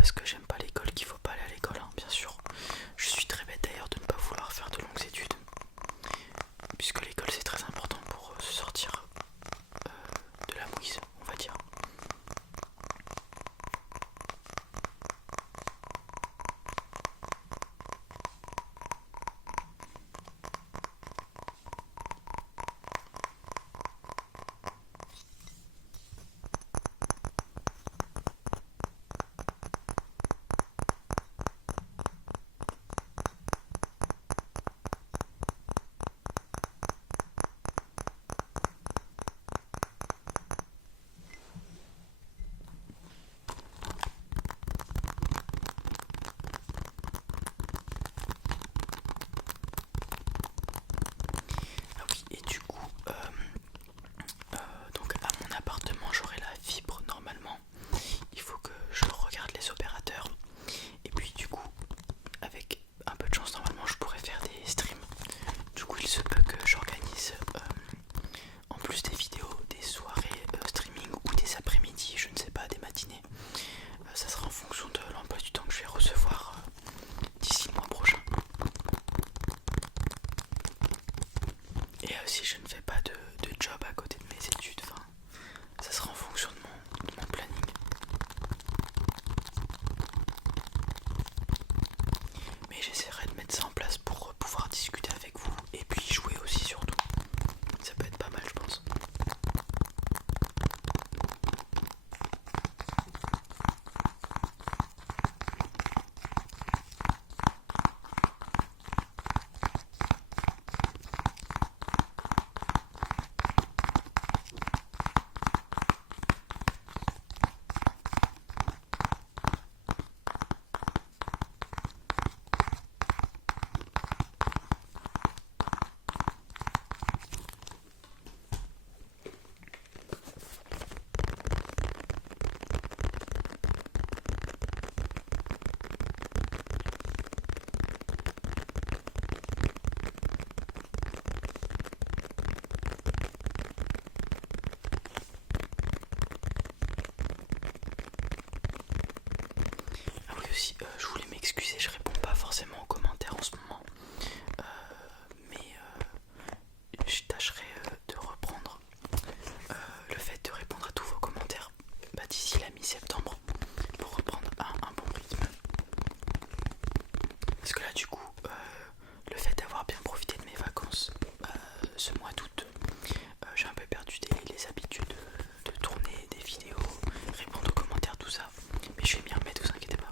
parce que j'aime pas l'école qu'il faut pas aller à l'école, hein, bien sûr. Je suis très bête d'ailleurs de ne pas vouloir faire de longues études, puisque l'école c'est très important pour se sortir de la mouise, on va dire. Ah oui, et du coup, donc à mon appartement j'aurai la fibre normalement. Il faut que je regarde les opérateurs. Et puis du coup, avec un peu de chance, normalement je pourrais faire des streams. Du coup il se peut que j'organise en plus des vidéos, des soirées streaming ou des après-midi, je ne sais pas, des matinées. Ça sera en fonction de l'emploi du temps que je vais recevoir d'ici le mois prochain. Et si je ne fais pas de job à côté de mes études, enfin, ça sera en fonction de mon planning. Mais j'essaierai de mettre ça en place pour pouvoir discuter avec vous et puis jouer aussi surtout. Ça peut être pas mal, je pense. Ah oui aussi, je voulais m'excuser, je réponds pas forcément aux commentaires en ce moment. Euh, mais je tâcherai de reprendre le fait de répondre à tous vos commentaires d'ici la mi-septembre pour reprendre un bon rythme. Parce que là du coup, le fait d'avoir bien profité de mes vacances ce mois d'août, j'ai un peu perdu les habitudes de tourner des vidéos, répondre aux commentaires, tout ça. Mais je vais m'y remettre, vous inquiétez pas.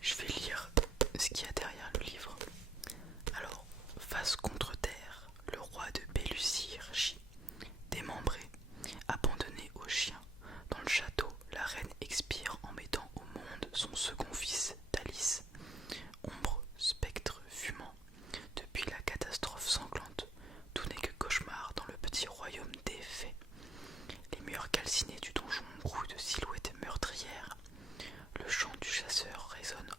Je vais lire ce qu'il y a derrière le livre. Alors, face contre terre, le roi de Pélucire gît, démembré, abandonné aux chiens. Dans le château, la reine expire en mettant au monde son second fils, Thalys. Ombre, spectre fumant. Depuis la catastrophe sanglante, tout n'est que cauchemar dans le petit royaume des fées. Les murs calcinés du donjon grouillent de silhouettes meurtrières. Le chant du chasseur résonne